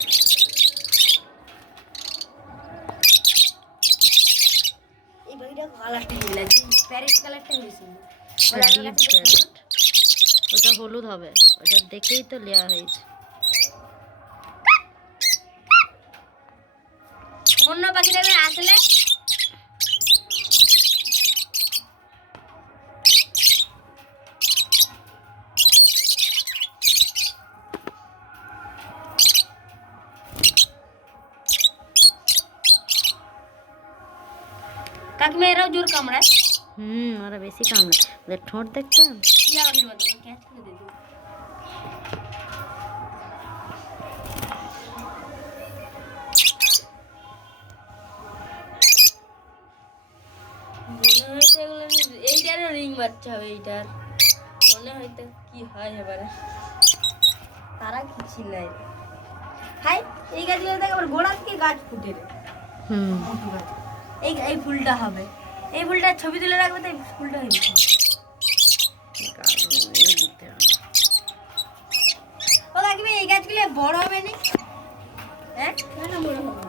এই বাকিটা কালারটা লাগছে, প্যারেট কালারটা হয়েছে। ওটা হলুদ হবে, ওটা দেখেই তো নেওয়া হয়েছে। অন্য পাখিটা আসলে কাকিমা এরাও জোর কামড়ায়। ওরা বেশি কামড়ায়, ওদের ঠোঁট দেখতে এইটার রিং বাচ্চা হবে, এইটার মনে হয়তো কি হয় এবারে তারা কি ছিলাই। হাই এই গাছগুলো দেখ আবার গোড়া থেকে গাছ ফুটে রে। এই ফুলটা হবে, এই ফুলটার ছবি তুলে রাখবে তো এই ফুলটা হয়ে যাবে। ও কাকিমা এই গাছগুলো বড় হবে না? হ্যাঁ, কেন বড় হবে?